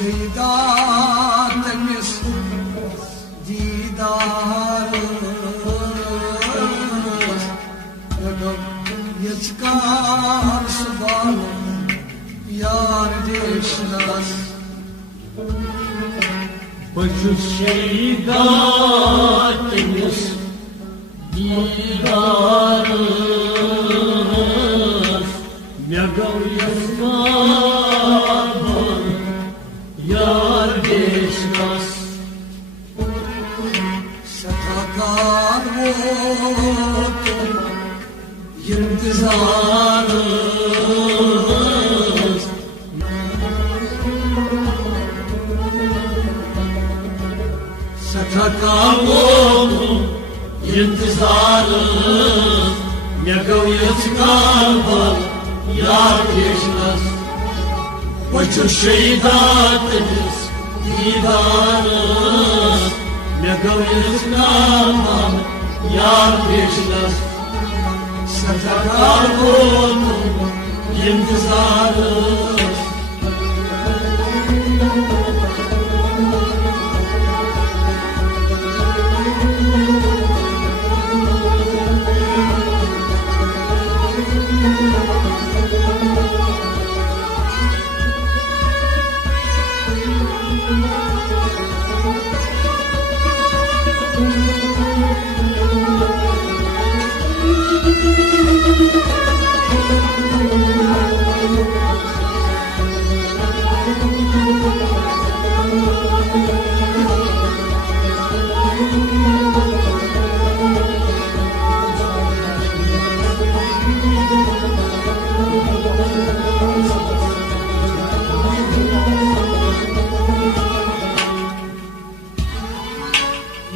şeydâtemiz didarız Yıtkar subalı yar deşnaz Başı şeydâtemiz didarız Megav yasnabın yar deşnaz Setakal votun yıldızarız Setakal votun yıldızarız Megav yasnabın yar deşnaz Başı şeydâtemiz didarız Megav yasnabın yar deşnaz Setakal votun yıldızarız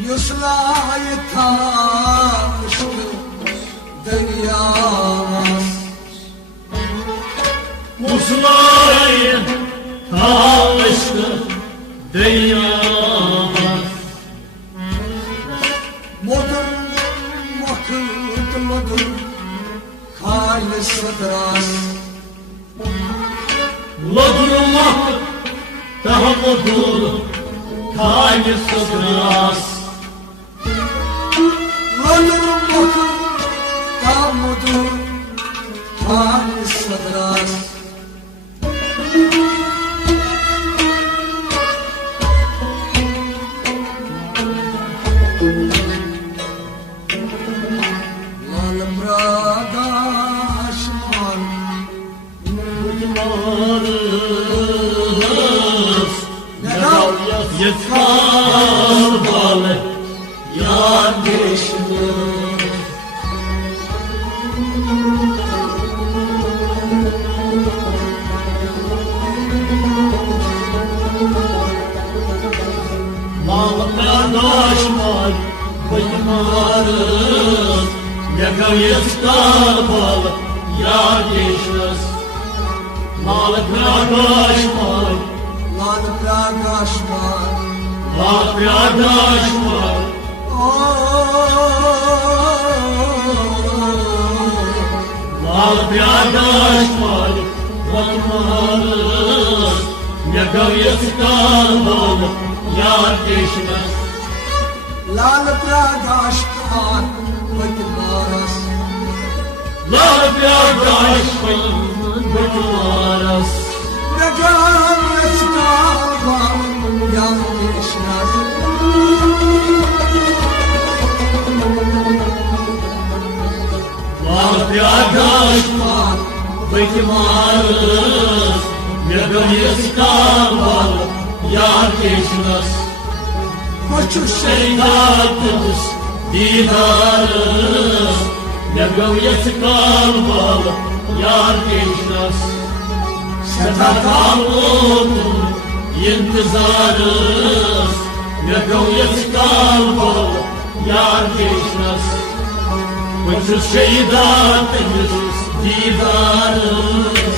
Yusra'yı taştı deryamaz Muslayı taştı deryamaz Modur vakit modur kâl-i sıdras Lodurmak daha modur kâl-i sıdras Modur vakit daha modur kâl-i sıdras Lalım radaşman Uydurlarız Megav yıtkar balı yar deşnaz Malı kardeşler Uydurlarız Megav yıtkar balı yar deşnaz Malı kardeşler Lalım radaşman Malı kardeşler Malı kardeşler Uydurlarız Megav yıtkar balı yar deşnaz Lal Pradaşkan Vıtmaras Malı kardeşler Uydurlarız Megan Yıtkar yanlışlar Malı kardeşler Uydurlarız Megav yıtkar balı yar deşnaz Koçu Şeydâtemiz didarız Megav yıtkar balı yar deşnaz Setakal votun yıldızarız Megav yıtkar balı yar deşnaz Başı şeydâtemiz didarız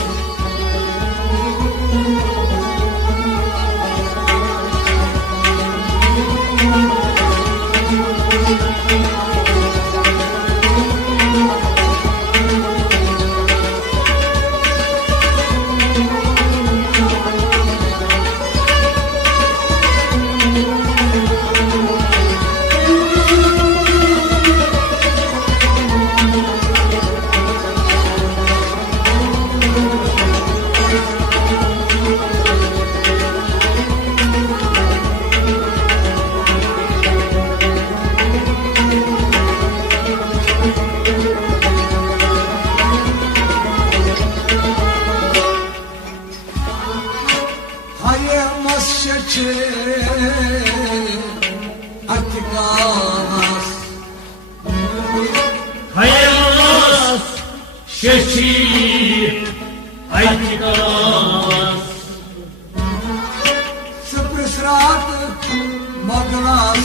Shechi Aitikas Sıprisrat Magnas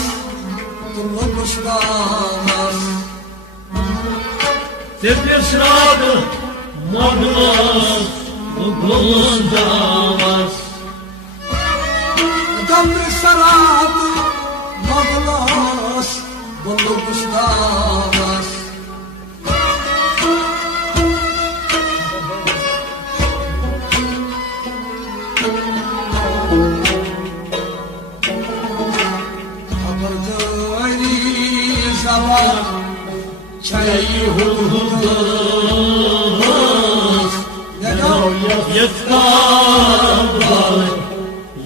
Tullukustamas Tepesrad Magnas Tullukustamas Damrisrat Magnas Tullukustamas Çay hududuz Yetkalar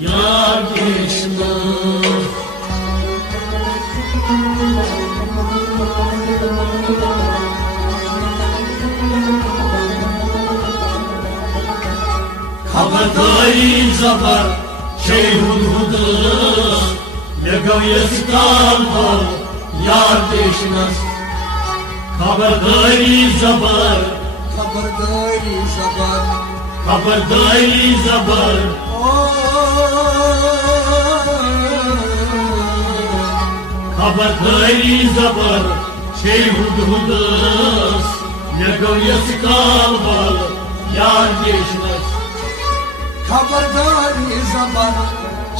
Yar geçmez Kabadayı zabar Çay hududuz Yetkalar Yar geçmez Kabadayı zabar Kabardari zabar Kabadayı zabar Kabadayı zabar Şey hududuz Ne gölgesi kalmalı Yar geçmez Kabardari zabar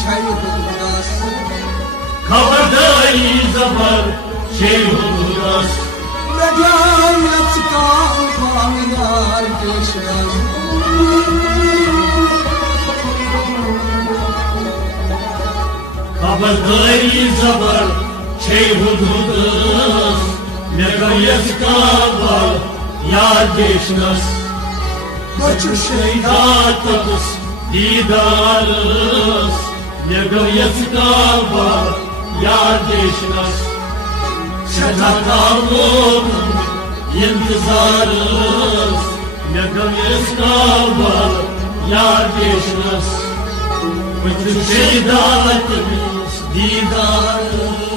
Çay hududuz Kabadayı zabar Şey hududuz Neden çıkan paylar geçmez Kabadayı zabar Şey hududuz Ne gölgesi kalmalı Yar geçmez Göçü Şeydatımız didarız Ne gayesi kalmalı Yar geçmez Şeydatımın intizarız Ne gayesi kalmalı Yar geçmez Bütün şeydatımız didarız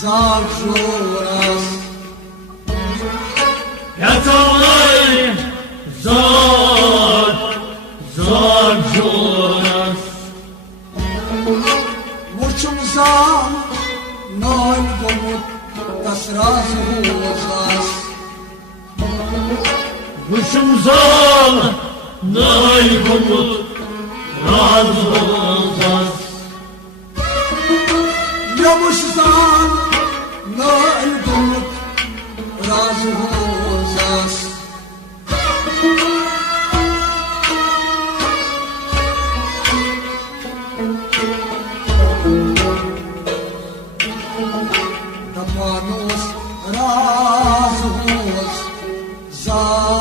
Zagjuras Yatalay Zagjuras Muchumzam Noy gomut Tas razuzas Kuşumzal Nay komut Razılmaz Yamuşzam Noy gomut razuzas Tapanus razuz Zalçatımız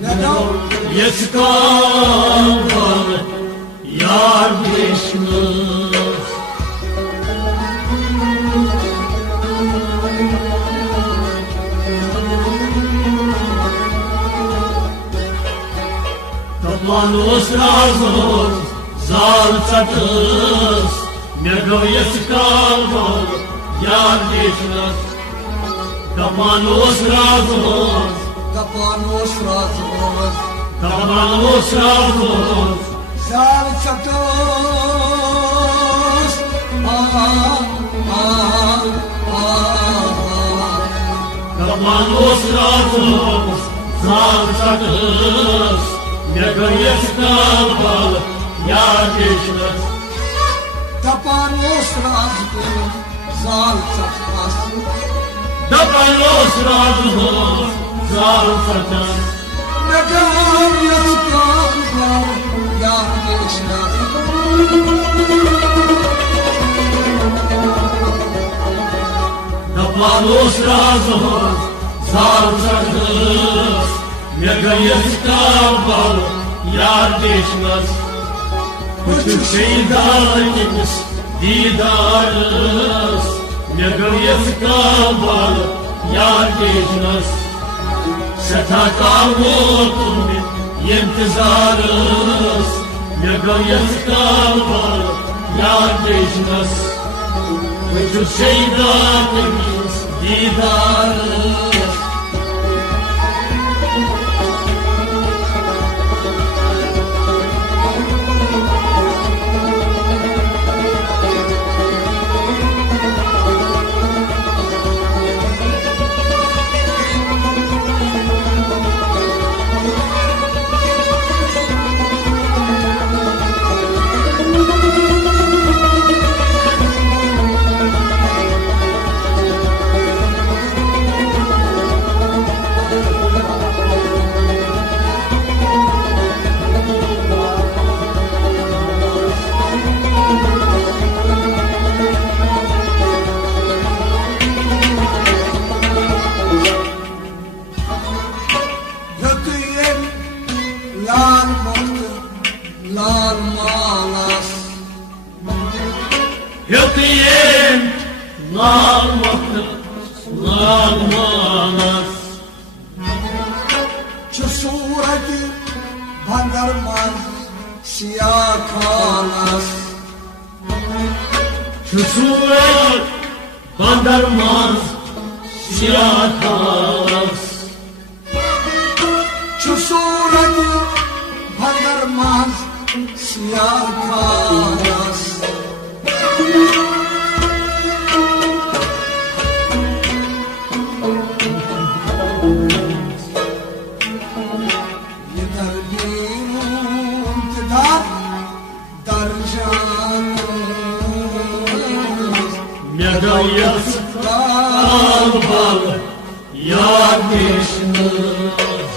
Neden Yeskalmalı Yar geçmez Toplanus razuz Zalçatız Nego yeskalmalı Yar geçmez Kapanus razuz Tapanus razuz Kapanus razuz Zalçatımız razos, zančakas, negalies kalbal, jādišnas. Tapanos razgul, zalcakas. Tapanos razos, zančakas. Negalies kalbal, jādišnas. Tapanos razos, zančakas, negalies kalbal, jādišnas. Bütün şeytanımız didarız, negalies kalbal, jādišnas. Setakavotum yentizarız, negalies kalbal, jādišnas. Bütün şeytanımız didarız. Yatıyım nalmanas. Çusuraki bandarmaz siyakalas. Çusurat bandarmaz siyakalas. Çusuraki bandarmaz siyakalas. Yeter bir umtidar darcanız. Negalies kalbal, jādišnas.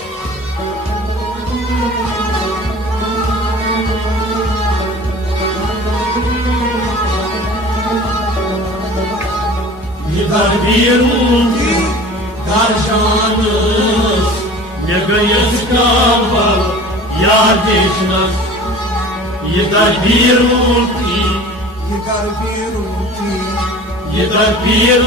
Yeter bir darcanız, negalies kalbal, jādišnas. Yeter bir Yeter bir umti. yeter bir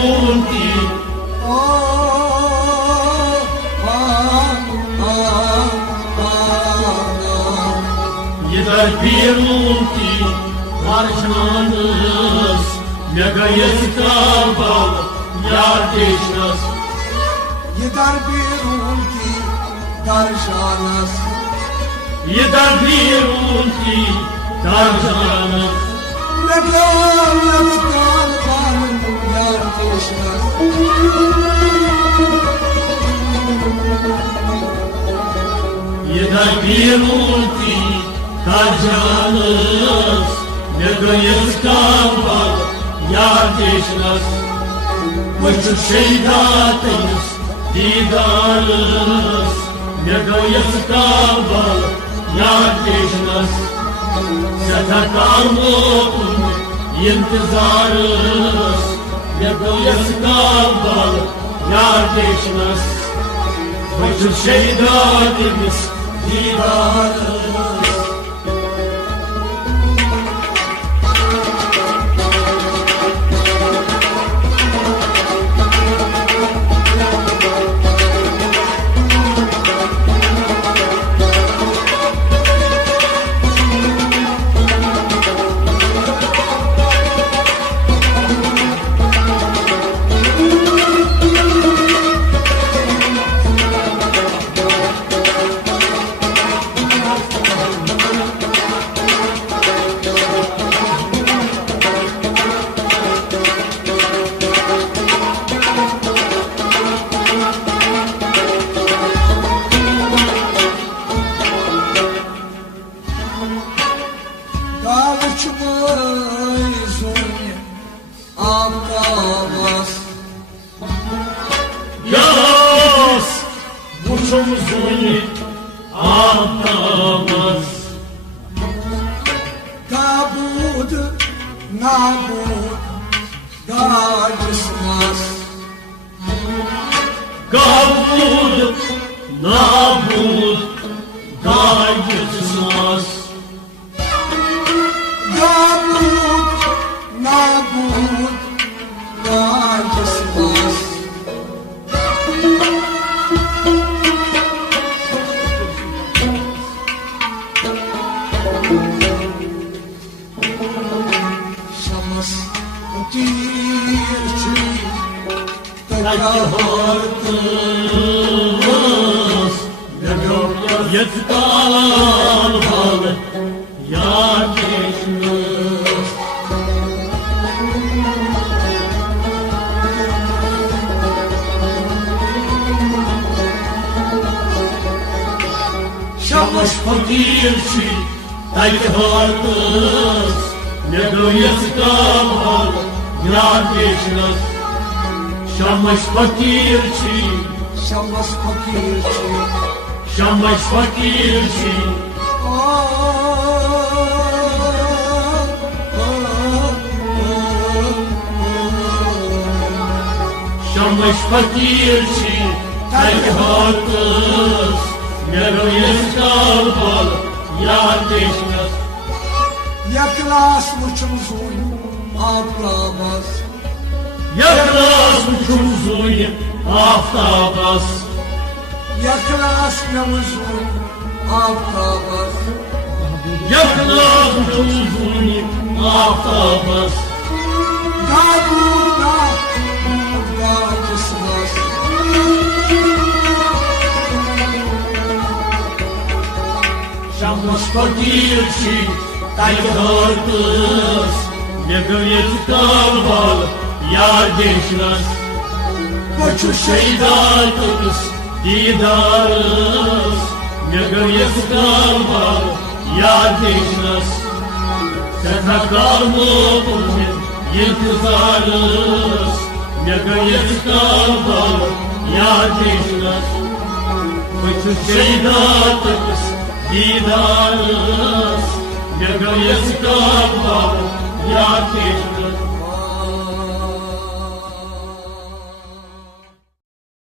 yeter bir darcanız, negalies kalbal, jādišnas. Yeter bir umti darcanız. Yeter bir darcanız. Negalies kalbal yardışmaz. Yeter bir darcanız, negalies kalbal, jādišnas. Bütün şeytanımız didarız, negalies kalbal, jādišnas. Setakavotum yentizarız, negalies kalbal, jādišnas. Bütün şeytanımız didarız. uçmayızın Amravas Yas uçumuzun anlamaz Tabud nabud Dacısmaz Kavud nabud Dayısmaz Tabud nabud Dacısmaz Şamas Tirçi Takartımız Yetkan balı Yar geçmez Şamas fakirçi Takartımız Yetkan balı Yar geçmez Şamas fakirçi Şamas fakirçi Şamas fakirçi Şamas fakirçi Takartımız Yetkan Yar geçmez Yaklas muçumuzun Ablamaz Yaklas uçumuzun aftabas Yaklas namuzun Ablamaz Yaklas uçumuzun aftabas Dabuda Dacısmaz Şamas fakirçi Takartımız Yetkan balı Yar geçmez Koçu şeydatımız Didarız Yetkan balı Yar geçmez Sen kalmadın Yıkızarız Yetkan balı Yar geçmez Koçu şeydatımız Didarız Yetkan balı Yar geçmez